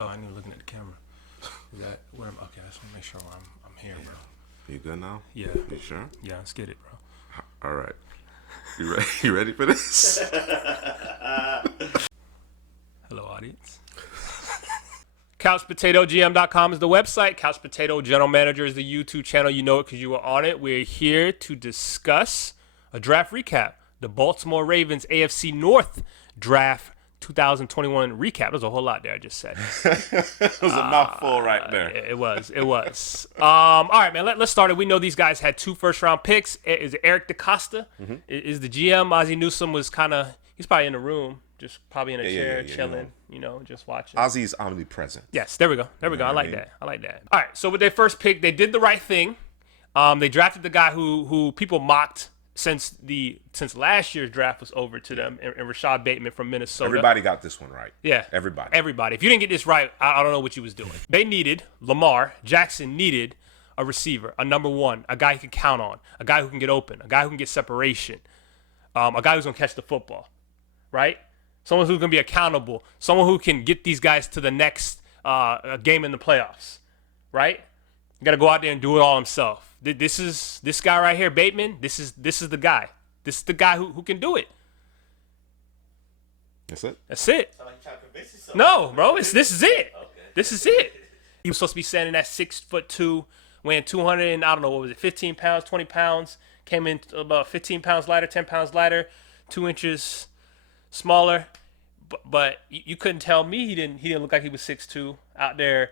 Oh, I knew looking at the camera. Is that where okay, I just want to make sure I'm here, bro. You good now? Yeah. You sure? Yeah, let's get it, bro. All right. You ready? You ready for this? Hello, audience. CouchPotatoGM.com is the website. Couch Potato General Manager is the YouTube channel. You know it because you were on it. We're here to discuss a draft recap. The Baltimore Ravens AFC North draft 2021 recap. There's a whole lot there I just said. It was a mouthful right there. It was. All right, man, let's start it. We know these guys had 2 first-round picks. Is it Eric DeCastro? Mm-hmm. Is the GM. Ozzie Newsome was he's probably in the room, just probably in a chair, chilling, just watching. Ozzie's omnipresent. Yes, there we go. I like that. All right, so with their first pick, they did the right thing. They drafted the guy who people mocked since last year's draft was over to them, and Rashod Bateman from Minnesota. Everybody got this one right. Yeah. Everybody. If you didn't get this right, I don't know what you was doing. They needed, Jackson needed a receiver, a number one, a guy you can count on, a guy who can get open, a guy who can get separation, a guy who's going to catch the football, right? Someone who's going to be accountable, someone who can get these guys to the next game in the playoffs, right? You got to go out there and do it all himself. This guy right here, Bateman. This is the guy. This is the guy who can do it. That's it. No, bro. This is it. Okay. This is it. He was supposed to be standing at 6'2", weighing 200 and I don't know what was it, 15 pounds, 20 pounds. Came in about 15 pounds lighter, 10 pounds lighter, 2 inches smaller. But you couldn't tell me he didn't look like he was 6'2", out there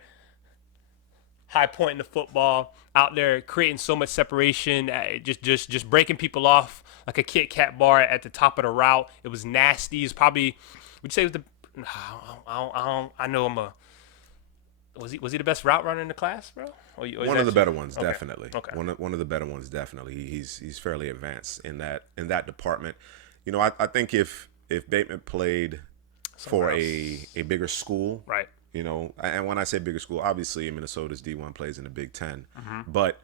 high pointing the football, out there creating so much separation, just breaking people off like a Kit Kat bar at the top of the route. It was nasty. It's probably, would you say it was the? I know I'm a. Was he the best route runner in the class, bro? One of the better ones, okay. Definitely. Okay. One of the better ones, definitely. He's fairly advanced in that department. I think if Bateman played for a bigger school, right. And when I say bigger school, obviously Minnesota's D1 plays in the Big Ten. Mm-hmm. But,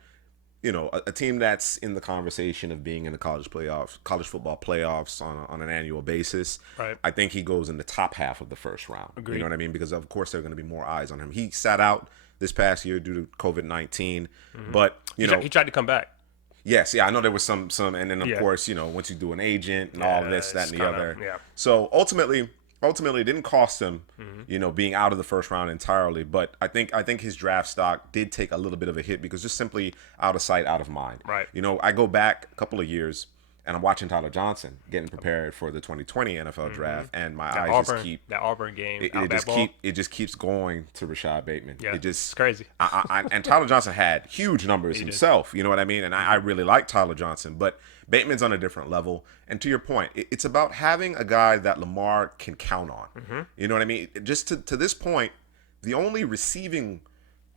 a team that's in the conversation of being in the college football playoffs on an annual basis, right. I think he goes in the top half of the first round. Agreed. You know what I mean? Because, of course, there are going to be more eyes on him. He sat out this past year due to COVID-19. Mm-hmm. But, he tried to come back. Yes, yeah, I know there was some, and then, of course, once you do an agent and all this, that, and the other. Yeah. So, ultimately, it didn't cost him, being out of the first round entirely. But I think his draft stock did take a little bit of a hit because just simply out of sight, out of mind. Right. I go back a couple of years and I'm watching Tyler Johnson getting prepared for the 2020 NFL draft, and my eyes just keep that Auburn game. It just keeps going to Rashod Bateman. Yeah, it's crazy. And Tyler Johnson had huge numbers himself. You know what I mean? And I really like Tyler Johnson, but Bateman's on a different level. And to your point, it's about having a guy that Lamar can count on. Mm-hmm. You know what I mean? Just to this point, the only receiving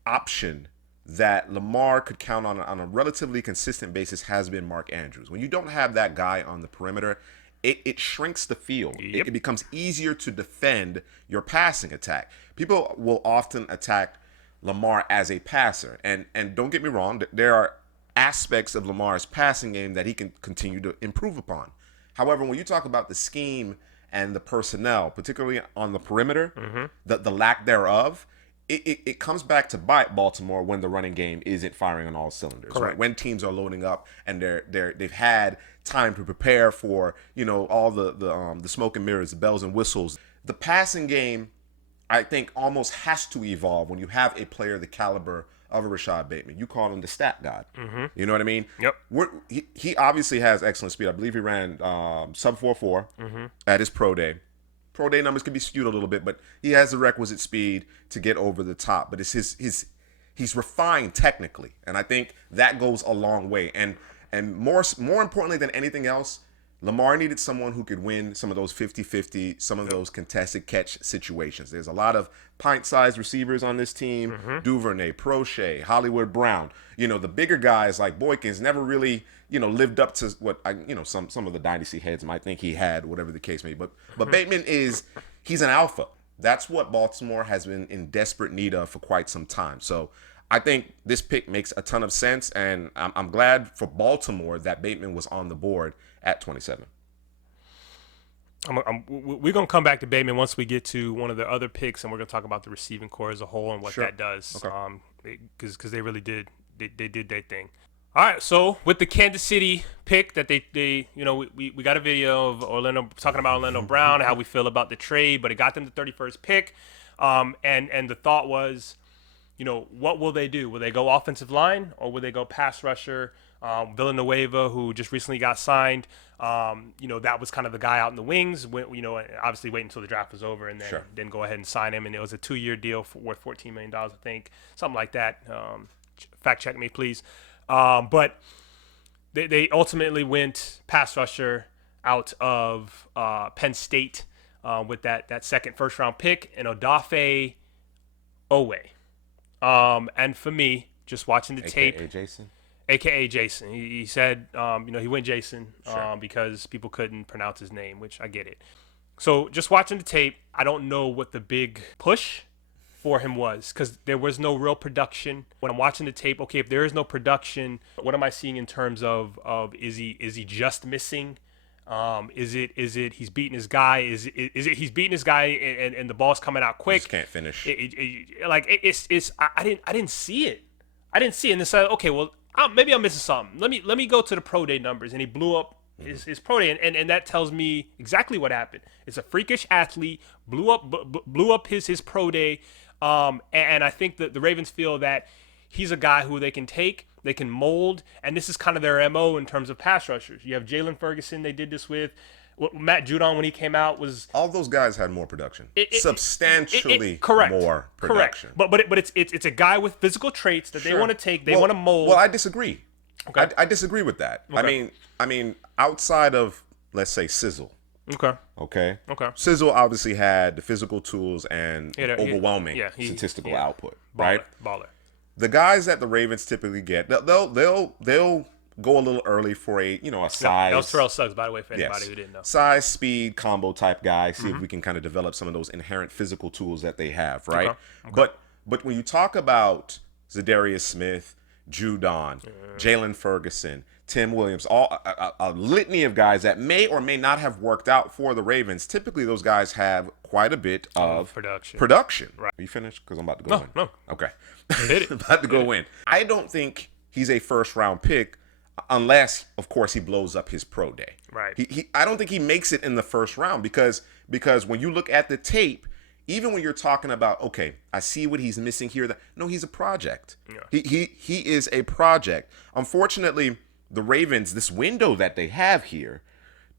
option that Lamar could count on a relatively consistent basis has been Mark Andrews. When you don't have that guy on the perimeter, it shrinks the field. Yep. It becomes easier to defend your passing attack. People will often attack Lamar as a passer. And don't get me wrong, there are aspects of Lamar's passing game that he can continue to improve upon. However, when you talk about the scheme and the personnel, particularly on the perimeter, the lack thereof, it comes back to bite Baltimore when the running game isn't firing on all cylinders. Correct. When teams are loading up and they've had time to prepare for all the smoke and mirrors, the bells and whistles. The passing game, I think, almost has to evolve when you have a player the caliber of a Rashod Bateman. You call him the stat god. Mm-hmm. You know what I mean? Yep. He obviously has excellent speed. I believe he ran sub 4.4 at his pro day. Pro day numbers can be skewed a little bit, but he has the requisite speed to get over the top. But it's he's refined technically, and I think that goes a long way. And more importantly than anything else, Lamar needed someone who could win some of those 50-50, some of those contested catch situations. There's a lot of pint-sized receivers on this team, Duvernay, Prochet, Hollywood Brown. The bigger guys like Boykins never really, lived up to what some of the dynasty heads might think he had, whatever the case may be. But Bateman he's an alpha. That's what Baltimore has been in desperate need of for quite some time. So I think this pick makes a ton of sense, and I'm glad for Baltimore that Bateman was on the board at 27. We're going to come back to Bateman once we get to one of the other picks, and we're going to talk about the receiving core as a whole and what that does. Okay. Because they really did did their thing. All right, so with the Kansas City pick that they we got a video of Orlando talking about Orlando Brown, how we feel about the trade, but it got them the 31st pick, and the thought was, what will they do? Will they go offensive line or will they go pass rusher? Villanueva, who just recently got signed, that was kind of the guy out in the wings. Obviously wait until the draft was over and then go ahead and sign him. And it was a 2-year deal worth $14 million, I think, something like that. Fact check me, please. But they ultimately went pass rusher out of Penn State with that second first-round pick and Odafe Oweh. And for me, just watching the tape, AKA Jayson. He said, he went Jayson because people couldn't pronounce his name, which I get it. So just watching the tape, I don't know what the big push for him was because there was no real production. When I'm watching the tape, okay, if there is no production, what am I seeing in terms of is he just missing? Is it he's beating his guy? Is it he's beating his guy and the ball's coming out quick? Just can't finish. I didn't see it. I didn't see it. And it's like, okay, well, maybe I'm missing something. Let me go to the pro day numbers, and he blew up his pro day, and that tells me exactly what happened. It's a freakish athlete, blew up his pro day, and I think that the Ravens feel that he's a guy who they can take, they can mold, and this is kind of their MO in terms of pass rushers. You have Jalen Ferguson they did this with. Matt Judon, when he came out, was all those guys had more production, substantially more production. Correct, but it's a guy with physical traits that they want to take, they want to mold. Well, I disagree. Okay. I disagree with that. Okay. I mean, outside of let's say Sizzle. Okay. Sizzle obviously had the physical tools and overwhelming statistical output, right? Baller. The guys that the Ravens typically get, they'll go a little early for a size. That was Terrell Suggs, by the way, for anybody who didn't know. Size, speed, combo type guy. See if we can kind of develop some of those inherent physical tools that they have, right? Okay. But when you talk about Zadarius Smith, Judon, Jalen Ferguson, Tim Williams, all a litany of guys that may or may not have worked out for the Ravens. Typically, those guys have quite a bit of production. Right. Are you finished? Because I'm about to go in. No. Okay. Hit it. About to go in. I don't think he's a first-round pick unless, of course, he blows up his pro day. Right. I don't think he makes it in the first round because when you look at the tape, even when you're talking about, okay, I see what he's missing here. No, he's a project. Yeah. He is a project. Unfortunately, the Ravens, this window that they have here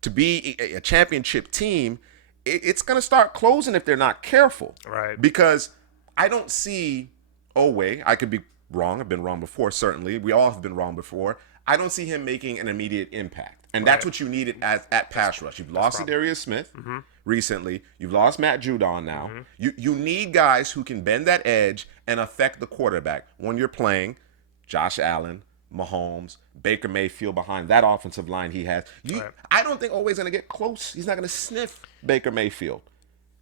to be a championship team, it's going to start closing if they're not careful. Right. Because I don't see Oweh. I could be wrong. I've been wrong before, certainly. We all have been wrong before. I don't see him making an immediate impact. And that's what you needed at pass rush. You've lost Zadarius Smith recently. You've lost Matt Judon now. You need guys who can bend that edge and affect the quarterback when you're playing Josh Allen, Mahomes, Baker Mayfield behind that offensive line he has. I don't think Oweh's going to get close. He's not going to sniff Baker Mayfield.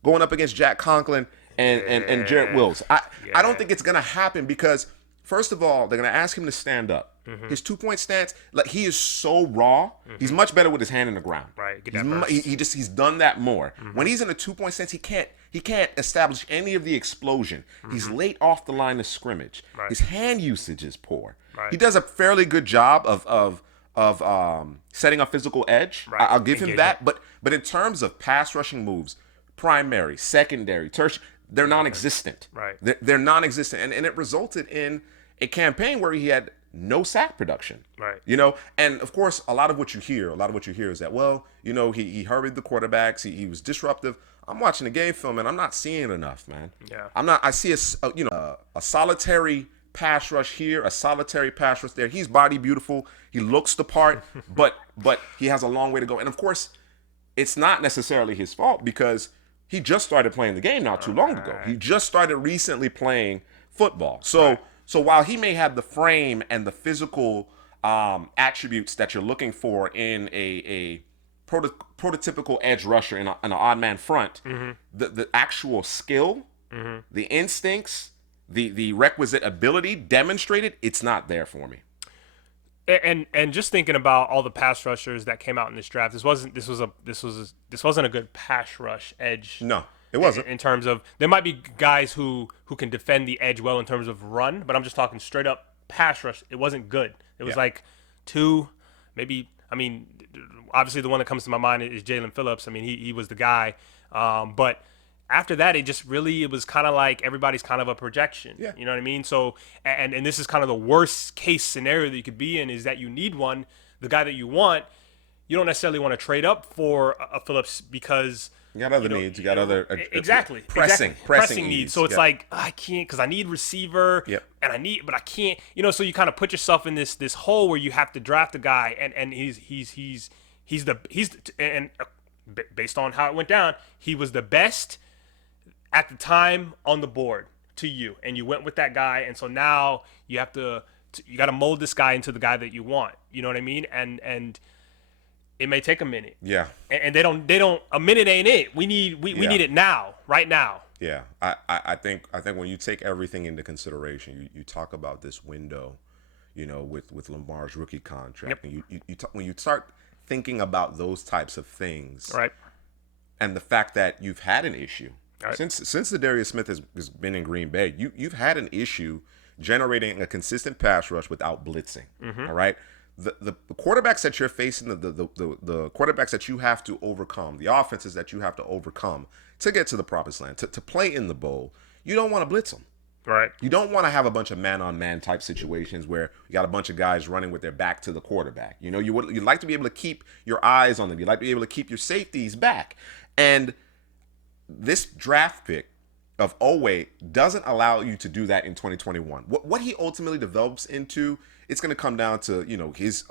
Going up against Jack Conklin and Jarrett Wills. I don't think it's going to happen because, first of all, they're going to ask him to stand up. His 2-point stance, like he is so raw. He's much better with his hand in the ground. Right. He's done that more. When he's in a 2-point stance, he can't establish any of the explosion. He's late off the line of scrimmage. Right. His hand usage is poor. Right. He does a fairly good job of setting a physical edge. Right. I'll give him that. But in terms of pass rushing moves, primary, secondary, tertiary, they're non-existent. Right. They're non-existent, and it resulted in a campaign where he had no sack production. Right. And of course, a lot of what you hear is that, well, he hurried the quarterbacks. He was disruptive. I'm watching the game film and I'm not seeing enough, man. Yeah. I see a solitary pass rush here, a solitary pass rush there. He's body beautiful. He looks the part, but he has a long way to go. And of course, it's not necessarily his fault because he just started playing the game not too long ago. He just started recently playing football. So while he may have the frame and the physical attributes that you're looking for in a prototypical edge rusher in an odd man front, the actual skill, the instincts, the requisite ability demonstrated, it's not there for me. And just thinking about all the pass rushers that came out in this draft, this wasn't a good pass rush edge. No, it wasn't. In terms of, there might be guys who can defend the edge well in terms of run, but I'm just talking straight up pass rush. It wasn't good. It was like two, maybe. I mean, obviously the one that comes to my mind is Jalen Phillips. I mean, he was the guy, but after that, it was kind of like everybody's kind of a projection. Yeah. You know what I mean? So, and this is kind of the worst case scenario that you could be in, is that you need one, the guy that you want. You don't necessarily want to trade up for a Phillips because you got other needs. You got other pressing needs. So it's like, I can't, because I need receiver, Yep. and but I can't. So you kind of put yourself in this hole where you have to draft a guy, and based on how it went down, he was the best at the time on the board to you, and you went with that guy, and so now you got to mold this guy into the guy that you want. You know what I mean? And it may take a minute. Yeah. And they don't. A minute ain't it. We need it now, right now. Yeah. I think when you take everything into consideration, you talk about this window, with Lamar's rookie contract, and when you start thinking about those types of things, right, and the fact that you've had an issue. Right. Since the Darius Smith has been in Green Bay, you've had an issue generating a consistent pass rush without blitzing. Mm-hmm. All right, the quarterbacks that you're facing, the quarterbacks that you have to overcome, the offenses that you have to overcome to get to the promised land, to play in the bowl, you don't want to blitz them. Right. You don't want to have a bunch of man-on-man type situations where you got a bunch of guys running with their back to the quarterback. You'd like to be able to keep your eyes on them. You'd like to be able to keep your safeties back. And this draft pick of Oweh doesn't allow you to do that in 2021. What he ultimately develops into, it's going to come down to his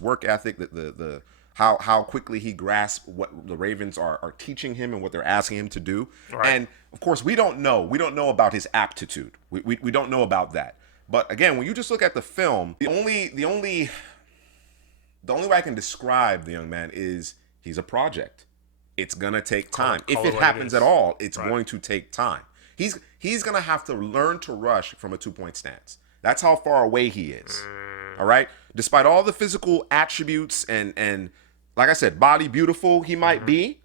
work ethic, the how quickly he grasps what the Ravens are teaching him and what they're asking him to do. Right. And of course, we don't know about his aptitude. We don't know about that. But again, when you just look at the film, the only way I can describe the young man is he's a project. It's gonna take time. If it happens at all, it's going to take time. He's gonna have to learn to rush from a 2-point stance. That's how far away he is. All right. Despite all the physical attributes and like I said, body beautiful he might be,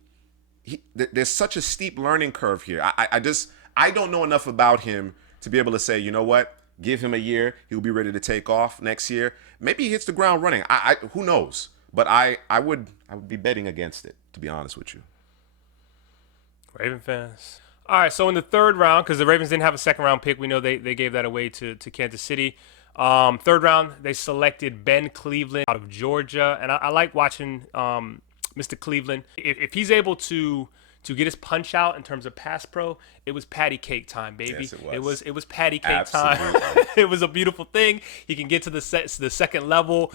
there's such a steep learning curve here. I don't know enough about him to be able to say, you know what, give him a year, he'll be ready to take off next year. Maybe he hits the ground running. Who knows? But I would be betting against it, to be honest with you. Raven fans. All right, so in the third round, because the Ravens didn't have a second-round pick, we know they gave that away to Kansas City. Third round, they selected Ben Cleveland out of Georgia, and I like watching Mr. Cleveland. If he's able to get his punch out in terms of pass pro, it was patty cake time, baby. Yes, it was. It was patty cake time. It was a beautiful thing. He can get to the second level,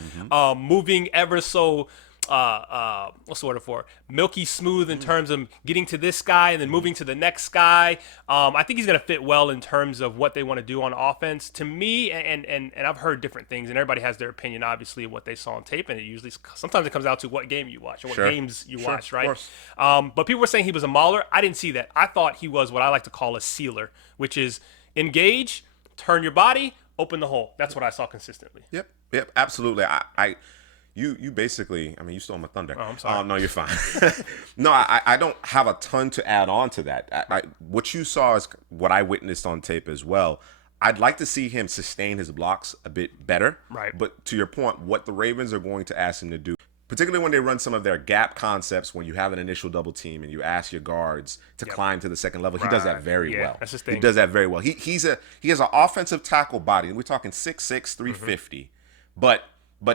moving ever so. What's the word for it? Milky smooth in terms of getting to this guy and then moving to the next guy. I think he's going to fit well in terms of what they want to do on offense. To me, and I've heard different things, and everybody has their opinion, obviously, of what they saw on tape, and sometimes it comes out to what game you watch or what games you watch, right? But people were saying he was a mauler. I didn't see that. I thought he was what I like to call a sealer, which is engage, turn your body, open the hole. That's what I saw consistently. Yep, absolutely. You basically, you stole my thunder. Oh, I'm sorry. No, you're fine. No, I don't have a ton to add on to that. What you saw is what I witnessed on tape as well. I'd like to see him sustain his blocks a bit better. Right. But to your point, what the Ravens are going to ask him to do, particularly when they run some of their gap concepts, when you have an initial double team and you ask your guards to climb to the second level, he does that very well. That's his thing. He does that very well. He has an offensive tackle body. We're talking 6'6", 350, but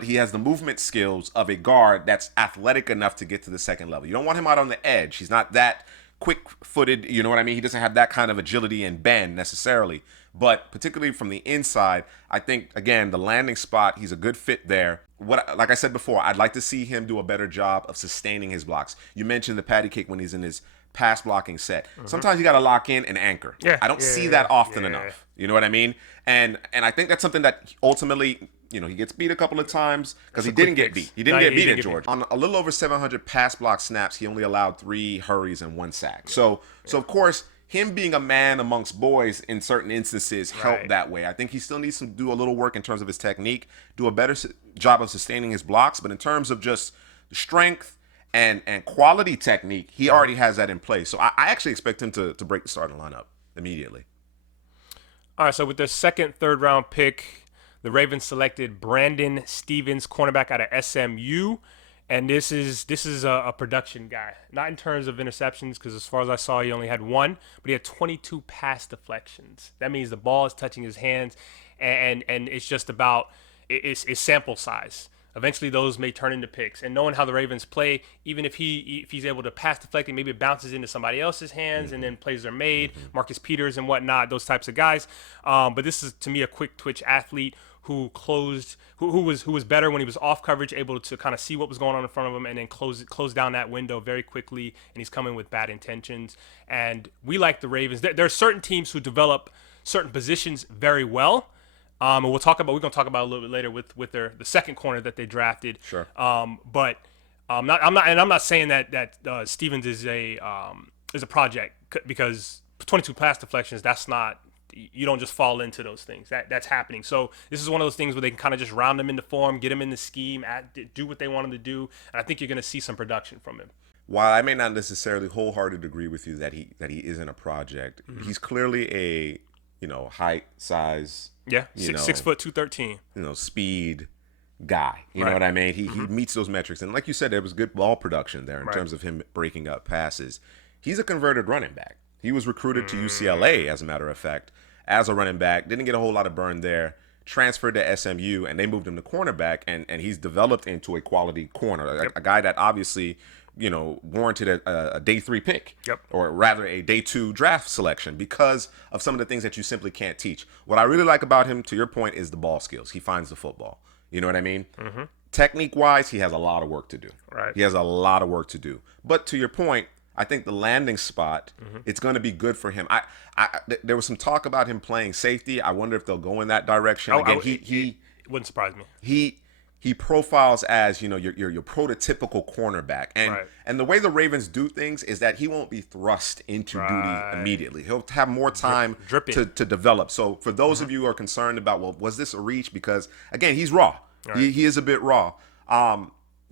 he has the movement skills of a guard that's athletic enough to get to the second level. You don't want him out on the edge. He's not that quick-footed, you know what I mean? He doesn't have that kind of agility and bend necessarily. But particularly from the inside, I think, again, the landing spot, he's a good fit there. Like I said before, I'd like to see him do a better job of sustaining his blocks. You mentioned the patty cake when he's in his pass blocking set. Sometimes you got to lock in and anchor. I don't see that often enough. You know what I mean? And I think that's something that ultimately, he gets beat a couple of times because he didn't get beat. He didn't get beat at Georgia. On a little over 700 pass block snaps, he only allowed 3 hurries and 1 sack. So of course, him being a man amongst boys in certain instances helped Right. that way. I think he still needs to do a little work in terms of his technique, do a better job of sustaining his blocks. But in terms of just strength and quality technique, he already has that in place. So I actually expect him to break the starting lineup immediately. All right, so with their second, third round pick, the Ravens selected Brandon Stevens, cornerback out of SMU. And this is a production guy, not in terms of interceptions, because as far as I saw, he only had one, but he had 22 pass deflections. That means the ball is touching his hands, and it's just about it's sample size. Eventually, those may turn into picks. And knowing how the Ravens play, even if he's able to pass deflecting, maybe it bounces into somebody else's hands, and then plays are made, Marcus Peters and whatnot, those types of guys. But this is, to me, a quick twitch athlete who was better when he was off coverage, able to kind of see what was going on in front of him and then close down that window very quickly. And he's coming with bad intentions. And we like the Ravens. There are certain teams who develop certain positions very well. And we're going to talk about a little bit later with the second corner that they drafted. Sure. But I'm not saying that Stevens is a project, because 22 pass deflections, that's not. You don't just fall into those things. That's happening. So this is one of those things where they can kind of just round him into form, get him in the scheme, do what they want him to do, and I think you're going to see some production from him. While I may not necessarily wholeheartedly agree with you that he isn't a project, he's clearly a height, size, 6 foot 213, speed guy. You know what I mean? He meets those metrics, and like you said, there was good ball production there in terms of him breaking up passes. He's a converted running back. He was recruited to UCLA, as a matter of fact, as a running back. Didn't get a whole lot of burn there. Transferred to SMU, and they moved him to cornerback, and he's developed into a quality corner, a guy that obviously, warranted a day 3 pick, or rather a day 2 draft selection, because of some of the things that you simply can't teach. What I really like about him, to your point, is the ball skills. He finds the football. You know what I mean? Mm-hmm. Technique-wise, he has a lot of work to do. Right. He has a lot of work to do. But to your point, I think the landing spot, it's going to be good for him. There was some talk about him playing safety. I wonder if they'll go in that direction. Again, it wouldn't surprise me. He profiles as your prototypical cornerback, and the way the Ravens do things is that he won't be thrust into duty immediately. He'll have more time to develop. So for those of you who are concerned about, well, was this a reach? Because again, he's raw. Right. He is a bit raw.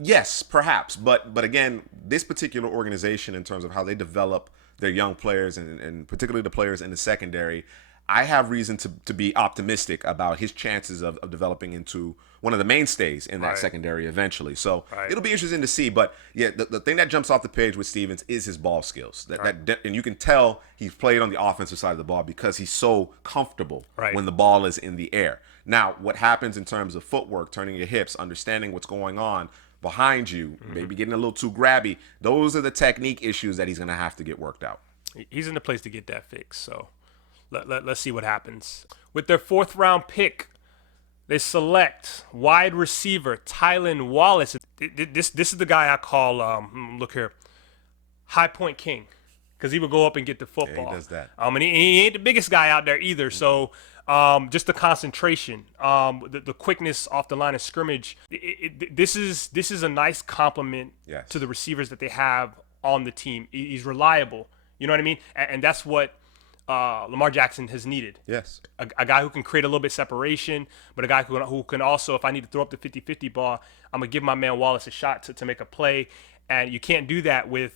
Yes, perhaps, but again, this particular organization, in terms of how they develop their young players and particularly the players in the secondary, I have reason to be optimistic about his chances of developing into one of the mainstays in that secondary eventually. So it'll be interesting to see. But yeah, the thing that jumps off the page with Stevens is his ball skills. And you can tell he's played on the offensive side of the ball because he's so comfortable when the ball is in the air. Now, what happens in terms of footwork, turning your hips, understanding what's going on behind you, maybe getting a little too grabby, those are the technique issues that he's going to have to get worked out. He's in the place to get that fixed. So let's see what happens. With their 4th round pick, they select wide receiver Tylan Wallace. This is the guy I call, look here, High Point King, because he would go up and get the football. Yeah, he does that. And he ain't the biggest guy out there either. So just the concentration, the quickness off the line of scrimmage. This is a nice compliment to the receivers that they have on the team. He's reliable. You know what I mean? And that's what Lamar Jackson has needed. Yes. A guy who can create a little bit separation, but a guy who can also, if I need to throw up the 50-50 ball, I'm going to give my man Wallace a shot to make a play. And you can't do that with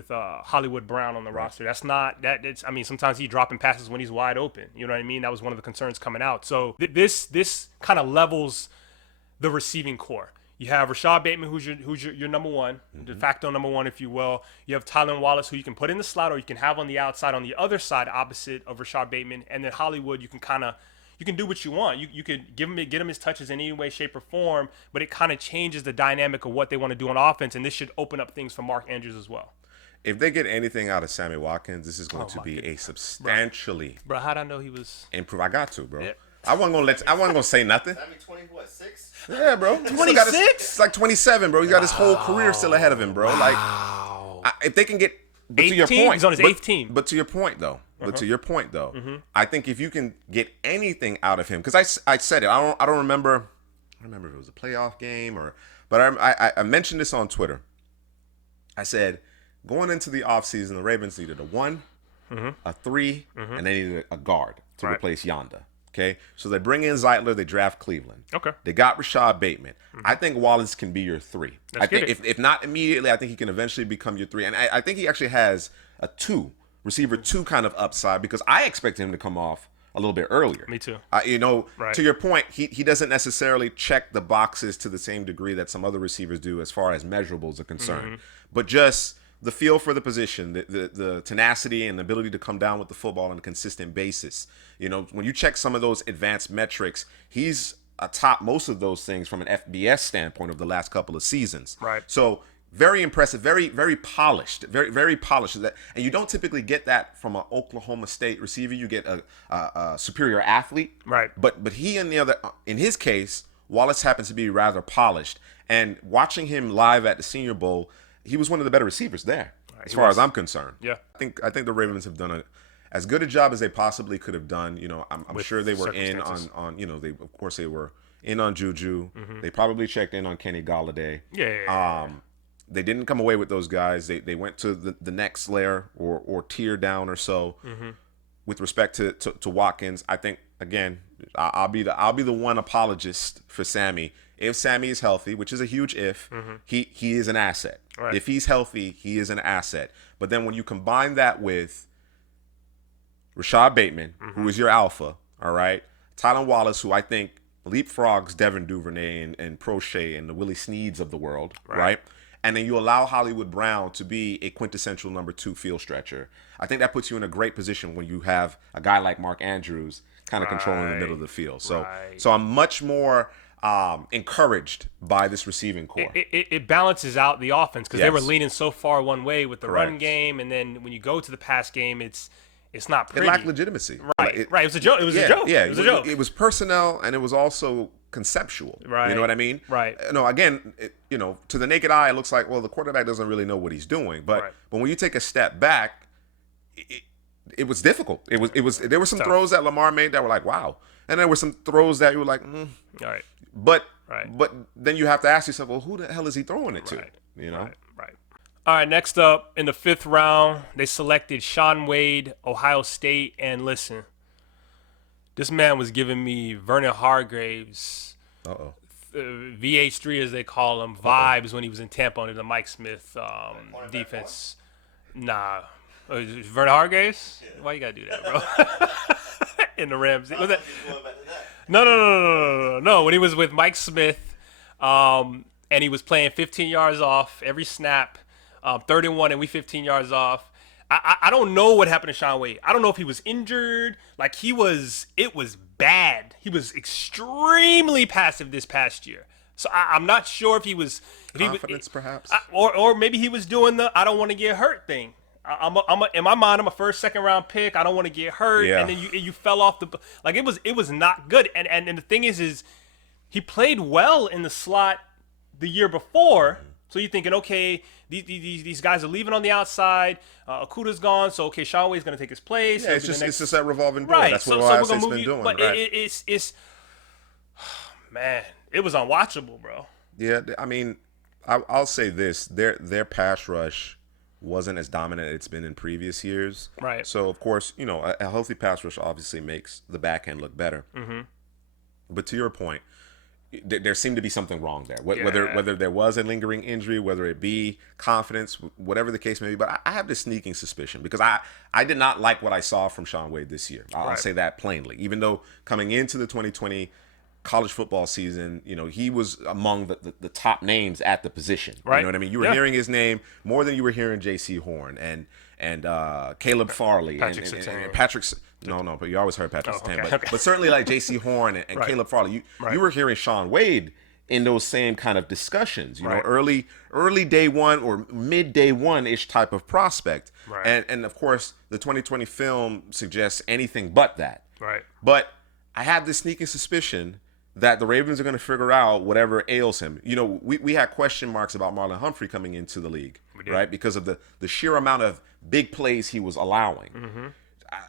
Hollywood Brown on the roster. That's not that. I mean, sometimes he's dropping passes when he's wide open. You know what I mean? That was one of the concerns coming out. So this kind of levels the receiving core. You have Rashod Bateman, who's your number one, de facto number one, if you will. You have Tylan Wallace, who you can put in the slot or you can have on the outside, on the other side, opposite of Rashod Bateman. And then Hollywood, you can do what you want. You could get him his touches in any way, shape, or form, but it kind of changes the dynamic of what they want to do on offense, and this should open up things for Mark Andrews as well. If they get anything out of Sammy Watkins, this is going to be a substantially bro. How'd I know he was improve? I got to, bro. Yeah. I wasn't gonna say nothing. Sammy 6? Yeah, bro. 26? It's like 27, bro. He got his whole career still ahead of him, bro. Wow. Like, if they can get, but to 18? your point, He's on his 8th team. But to your point, though. I think if you can get anything out of him, because I said it. I don't remember. I don't remember if it was a playoff game but I mentioned this on Twitter. I said, going into the offseason, the Ravens needed a 1, a 3, and they needed a guard to replace Yonda. Okay, so they bring in Zeitler, they draft Cleveland. Okay. They got Rashod Bateman. I think Wallace can be your 3. I think if not immediately, I think he can eventually become your 3. And I think he actually has a receiver 2 kind of upside, because I expect him to come off a little bit earlier. Me too. To your point, he doesn't necessarily check the boxes to the same degree that some other receivers do as far as measurables are concerned. But just the feel for the position, the tenacity and the ability to come down with the football on a consistent basis. When you check some of those advanced metrics, he's atop most of those things from an FBS standpoint of the last couple of seasons. Right. So very impressive, very, very polished, very, very polished. And you don't typically get that from an Oklahoma State receiver. You get a superior athlete. Right. But he, in his case, Wallace happens to be rather polished. And watching him live at the Senior Bowl, he was one of the better receivers there, as far as I'm concerned. Yeah. I think the Ravens have done as good a job as they possibly could have done. I'm sure they were in on they were in on Juju. They probably checked in on Kenny Golladay. Yeah. They didn't come away with those guys. They went to the next layer or tier down or so. With respect to Watkins, I think, again, I'll be the one apologist for Sammy. If Sammy is healthy, which is a huge if, he is an asset. Right. If he's healthy, he is an asset. But then when you combine that with Rashod Bateman, who is your alpha, all right, Tylan Wallace, who I think leapfrogs Devin Duvernay and Prochet and the Willie Sneads of the world, right? And then you allow Hollywood Brown to be a quintessential number 2 field stretcher. I think that puts you in a great position when you have a guy like Mark Andrews kind of controlling the middle of the field. So I'm much more encouraged by this receiving core. It balances out the offense, because they were leaning so far one way with the run game, and then when you go to the pass game, it's not pretty. It lacked legitimacy. Right. It was a joke. It was a joke. Yeah, it was a joke. It was personnel, and it was also conceptual. Right. You know what I mean? Right. Again, to the naked eye, it looks like, well, the quarterback doesn't really know what he's doing. But when you take a step back, it was difficult. There were some throws that Lamar made that were like, wow, and there were some throws that you were like, All right. But then you have to ask yourself, well, who the hell is he throwing it to? Right. All right, next up, in the 5th round, they selected Shaun Wade, Ohio State. And listen, this man was giving me Vernon Hargrave's VH3, as they call him, vibes when he was in Tampa under the Mike Smith defense. Nah. Vernon Hargraves? Yeah. Why you got to do that, bro? In the Rams. Was that? No. When he was with Mike Smith, and he was playing 15 yards off every snap, 31, and we 15 yards off. I don't know what happened to Shaun Wade. I don't know if he was injured. It was bad. He was extremely passive this past year. So I'm not sure if he was confidence, perhaps, or maybe he was doing the I don't want to get hurt thing. In my mind, I'm a first, second round pick. I don't want to get hurt, and then you fell off it was not good. And the thing is he played well in the slot the year before. So you're thinking, okay, these guys are leaving on the outside. Okuda's gone, so okay, Shaun Wade's going to take his place. Yeah, it's just that revolving door. Right. That's what Ohio State's been doing. But it's man, it was unwatchable, bro. Yeah, I mean, I'll say this: their pass rush wasn't as dominant as it's been in previous years. Right. So of course, a healthy pass rush obviously makes the back end look better. But to your point, there seemed to be something wrong there. Whether there was a lingering injury, whether it be confidence, whatever the case may be. But I have this sneaking suspicion, because I did not like what I saw from Shaun Wade this year. I'll say that plainly. Even though coming into the 2020 college football season, he was among the top names at the position. Right. You know what I mean? You were hearing his name more than you were hearing J.C. Horn and Caleb Farley and Patrick. No, but you always heard Patrick Surtain. But certainly like J.C. Horn and Caleb Farley, you were hearing Shaun Wade in those same kind of discussions. You know, early day one or mid day one-ish type of prospect. Right. And of course, the 2020 film suggests anything but that. Right. But I have this sneaking suspicion that the Ravens are going to figure out whatever ails him. We had question marks about Marlon Humphrey coming into the league, right? Because of the sheer amount of big plays he was allowing.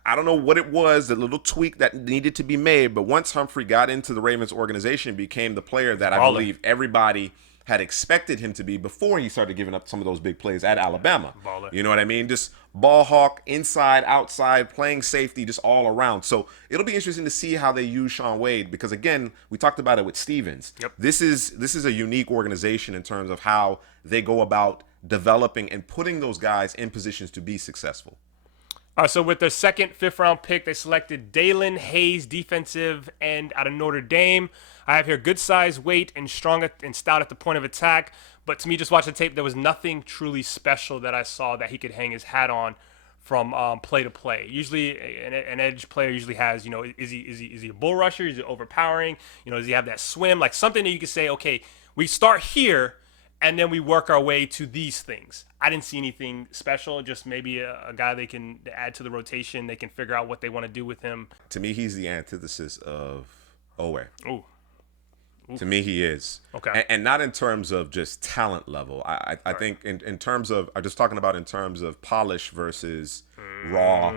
I don't know what it was, the little tweak that needed to be made, but once Humphrey got into the Ravens organization, became the player that I believe everybody had expected him to be before he started giving up some of those big plays at Alabama. Baller. You know what I mean? Just ball hawk, inside, outside, playing safety, just all around. So it'll be interesting to see how they use Shaun Wade because, again, we talked about it with Stevens. Yep. This is a unique organization in terms of how they go about developing and putting those guys in positions to be successful. All right, so with their second, fifth-round pick, they selected Daelin Hayes, defensive end out of Notre Dame. I have here good size, weight, and strong and stout at the point of attack. But to me, just watching the tape, there was nothing truly special that I saw that he could hang his hat on from play to play. Usually, an edge player usually has, is he a bull rusher? Is he overpowering? Does he have that swim? Like something that you could say, okay, we start here, and then we work our way to these things. I didn't see anything special, just maybe a guy they can add to the rotation. They can figure out what they want to do with him. To me, he's the antithesis of Oweh. Ooh. To me, he is. Okay. And not in terms of just talent level. I think in terms of, I'm just talking about in terms of polish versus raw,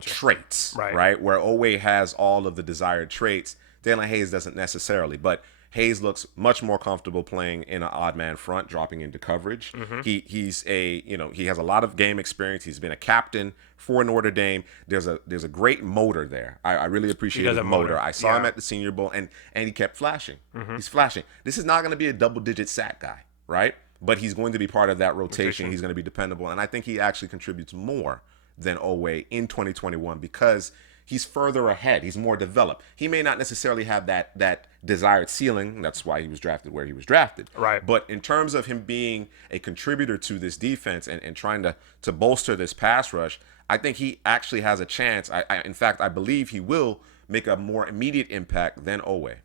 traits, right? Where Oweh has all of the desired traits, Daelin Hayes doesn't necessarily. But Hayes looks much more comfortable playing in an odd man front, dropping into coverage. Mm-hmm. He has a lot of game experience. He's been a captain for Notre Dame. There's a great motor there. I really appreciate his motor. I saw him at the Senior Bowl, and he kept flashing. Mm-hmm. He's flashing. This is not going to be a double-digit sack guy, right? But he's going to be part of that rotation. He's going to be dependable, and I think he actually contributes more than Oweh in 2021 because he's further ahead. He's more developed. He may not necessarily have that desired ceiling. That's why he was drafted where he was drafted. Right. But in terms of him being a contributor to this defense and trying to bolster this pass rush, I think he actually has a chance. In fact, I believe he will make a more immediate impact than Oweh.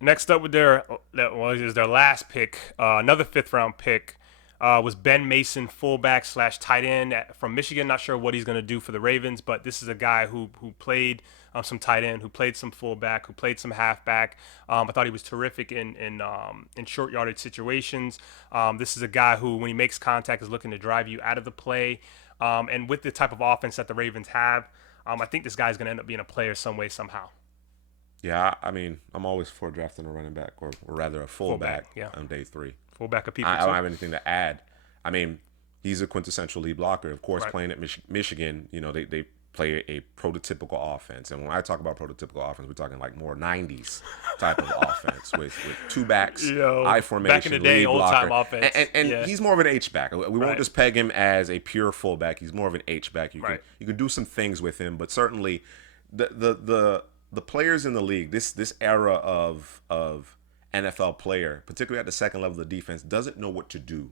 Next up with their last pick, another fifth-round pick, was Ben Mason, fullback / tight end from Michigan. Not sure what he's going to do for the Ravens, but this is a guy who played some tight end, who played some fullback, who played some halfback. I thought he was terrific in short yardage situations. This is a guy who, when he makes contact, is looking to drive you out of the play. And with the type of offense that the Ravens have, I think this guy's going to end up being a player some way, somehow. Yeah, I mean, I'm always for drafting a running back, or rather a fullback on day 3. Fullback of people. I don't have anything to add. I mean, he's a quintessential lead blocker. Of course, playing at Michigan, they play a prototypical offense. And when I talk about prototypical offense, we're talking like more 90s type of offense with two backs, I formation, back in the day, old-time offense. And he's more of an H-back. We won't just peg him as a pure fullback. He's more of an H-back. You can do some things with him, but certainly the players in the league, this era of NFL player, particularly at the second level of the defense, doesn't know what to do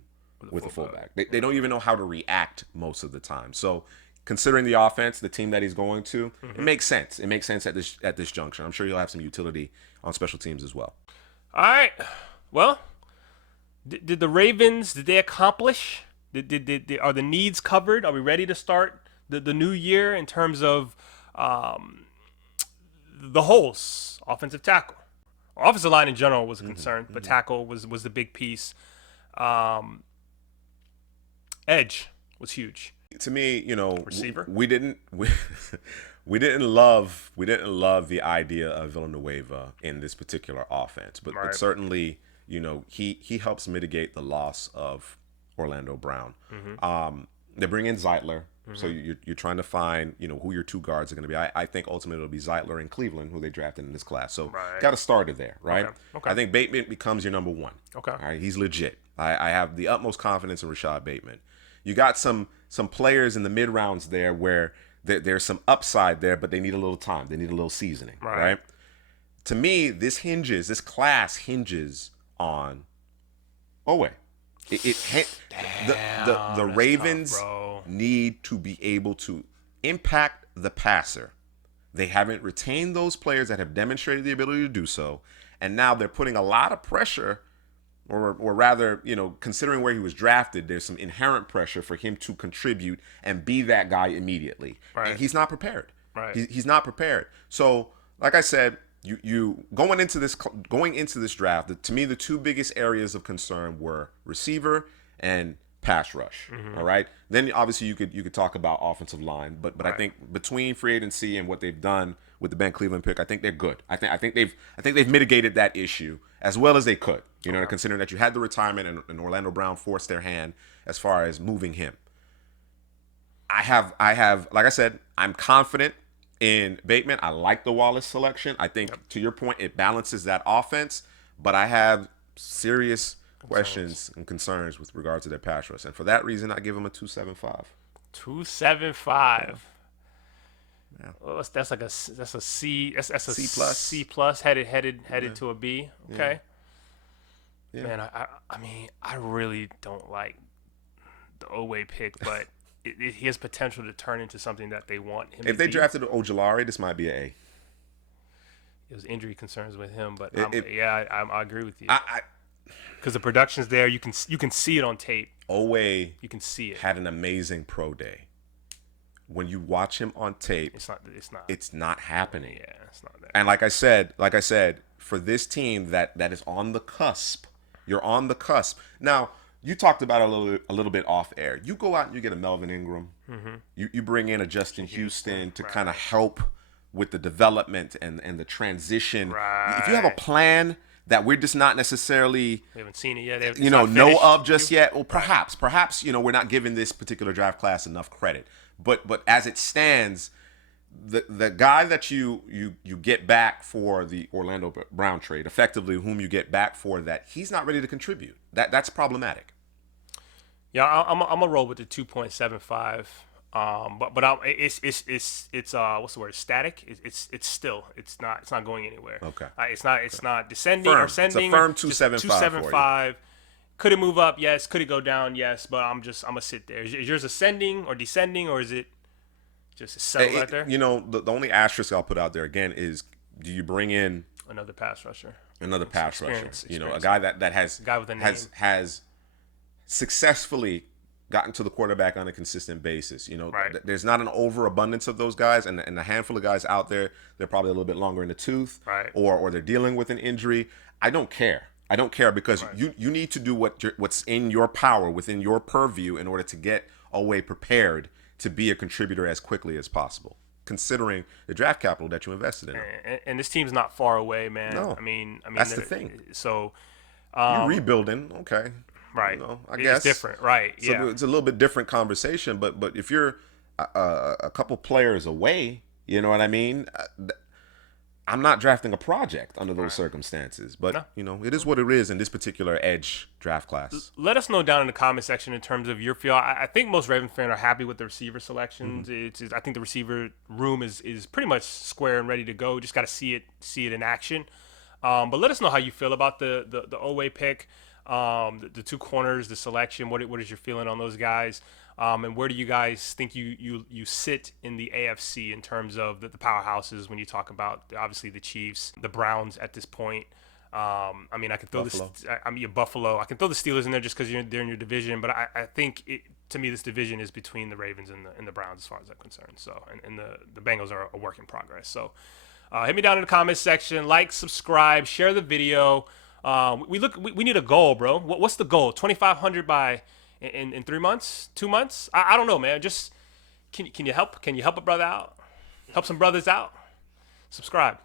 with a fullback. They don't even know how to react most of the time. So considering the offense, the team that he's going to, it makes sense. It makes sense at this juncture. I'm sure he'll have some utility on special teams as well. All right. Well, did the Ravens, did they accomplish? Are the needs covered? Are we ready to start the new year in terms of the holes? Offensive tackle. Offensive line in general was a concern, but tackle was the big piece. Edge was huge. To me, receiver. We didn't love the idea of Villanueva in this particular offense, but certainly, he helps mitigate the loss of Orlando Brown. They bring in Zeitler. So you're trying to find, who your two guards are going to be. I think ultimately it'll be Zeitler and Cleveland, who they drafted in this class. So got to start it there, right? Okay. I think Bateman becomes your number one. Okay. All right, he's legit. I have the utmost confidence in Rashod Bateman. You got some players in the mid rounds there where there's some upside there, but they need a little time. They need a little seasoning, right? To me, this class hinges on Oweh. The Ravens need to be able to impact the passer. They haven't retained those players that have demonstrated the ability to do so, and now they're putting a lot of pressure, or rather, considering where he was drafted, there's some inherent pressure for him to contribute and be that guy immediately. And he's not prepared. He's not prepared. So, like I said, you going into this draft, to me, the two biggest areas of concern were receiver and pass rush. All right. Then obviously you could talk about offensive line, but I think between free agency and what they've done with the Ben Cleveland pick. I think they're good. I think they've mitigated that issue as well as they could. You know, considering that you had the retirement and Orlando Brown forced their hand as far as moving him. I have like I said, I'm confident in Bateman. I like the Wallace selection. I think to your point, it balances that offense, but I have serious questions and concerns with regard to their pass rush, and for that reason, I give them a 2.75. 2.75. Yeah. Well, that's a C. That's a C plus. C plus headed to a B. Okay. Yeah. Man, I mean, I really don't like the Oweh pick, but he has potential to turn into something that they want him. If they drafted Ojulari, this might be an A. There's injury concerns with him, but I agree with you. Because the production's there, you can see it on tape. Oweh, you can see it. Had an amazing pro day. When you watch him on tape, it's not happening. Yeah, it's not that. And like I said, for this team that is on the cusp, you're on the cusp. Now, you talked about it a little bit off air. You go out and you get a Melvin Ingram. Mm-hmm. You bring in a Justin Houston to kind of help with the development and the transition. Right. If you have a plan that we're just not necessarily, we haven't seen it yet. Know of just yet. Well, perhaps, we're not giving this particular draft class enough credit. But as it stands, the guy that you get back for the Orlando Brown trade, effectively whom you get back for that, he's not ready to contribute. That's problematic. Yeah, I'm gonna roll with the 2.75. But it's what's the word? Static. It's not going anywhere. Okay. It's not descending firm. or ascending. It's a firm 2.75. 2.75. Could it move up? Yes. Could it go down? Yes. But I'm gonna sit there. Is yours ascending or descending, or is it just settle right there? The only asterisk I'll put out there again is, do you bring in another pass rusher? Another pass rusher. A guy that has a guy with a name. has successfully gotten to the quarterback on a consistent basis. Right. There's not an overabundance of those guys, and a handful of guys out there, they're probably a little bit longer in the tooth, right, or they're dealing with an injury. I don't care because right, you need to do what's in your power, within your purview, in order to get Oweh prepared to be a contributor as quickly as possible, considering the draft capital that you invested in him. And this team's not far away, man. No, I mean that's the thing. So you're rebuilding, okay. Right. I guess it's different. Right. So yeah. It's a little bit different conversation, but if you're a couple players away, you know what I mean? I'm not drafting a project under those circumstances, but it is what it is in this particular edge draft class. Let us know down in the comment section in terms of your feel. I think most Ravens fans are happy with the receiver selections. Mm-hmm. I think the receiver room is pretty much square and ready to go. Just got to see it in action. But let us know how you feel about the Oweh pick. The two corners, the selection. What is your feeling on those guys? And where do you guys think you sit in the AFC in terms of the powerhouses when you talk about obviously the Chiefs, the Browns at this point? I mean, I can throw Buffalo. I can throw the Steelers in there just because they're in your division. But I think to me this division is between the Ravens and the Browns as far as I'm concerned. So and the Bengals are a work in progress. So hit me down in the comments section. Like, subscribe, share the video. We need a goal, bro. What's the goal? 2,500 by in 3 months, 2 months? I don't know, man. Just can you help? Can you help a brother out? Help some brothers out. Subscribe.